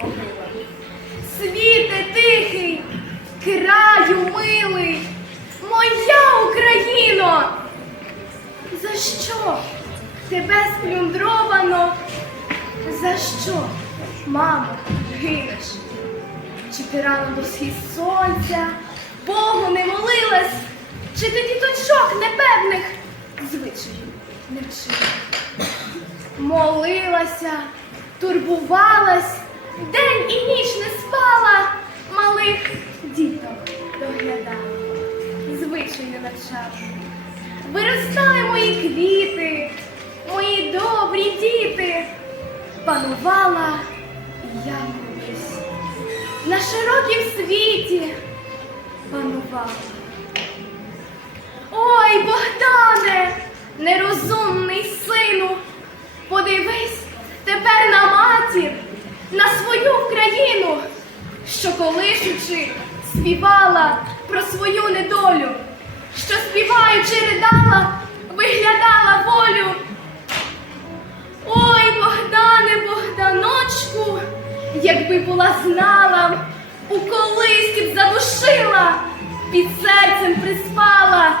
могила. Світе тихий, краю милий, моя Україно! За що тебе сплюндровано? За що, мамо, гинеш? Чи ти рано до схід сонця, Богу не молилась, чи ти діточок непевних звичаїв не вчила? Молилася, турбувалась, день і ніч не спала, малих діток доглядала, звичаю навчала. Виростали мої квіти, мої добрі діти, панувала я колись. На широкім світі панувала. Ой, Богдане, нерозумний сину, подивись на свою Україну, що колишучи співала про свою недолю, що співаючи ридала, виглядала волю. Ой, Богдане, Богданочку, якби була знала, у колисі б задушила, під серцем приспала,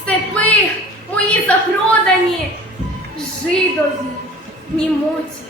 степи мої запродані, жидові, німоті,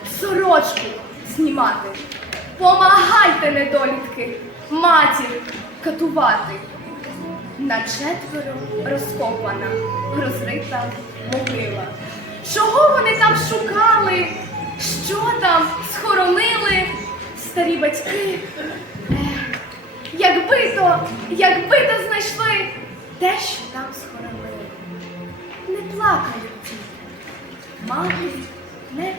сорочку знімати. Помагайте, недолітки, матір катувати. На четверо розкопана, розрита могила. Чого вони там шукали? Що там схоронили? Старі батьки? Якби то, якби то знайшли те, що там схоронили. Не плакають діти, мати Ne?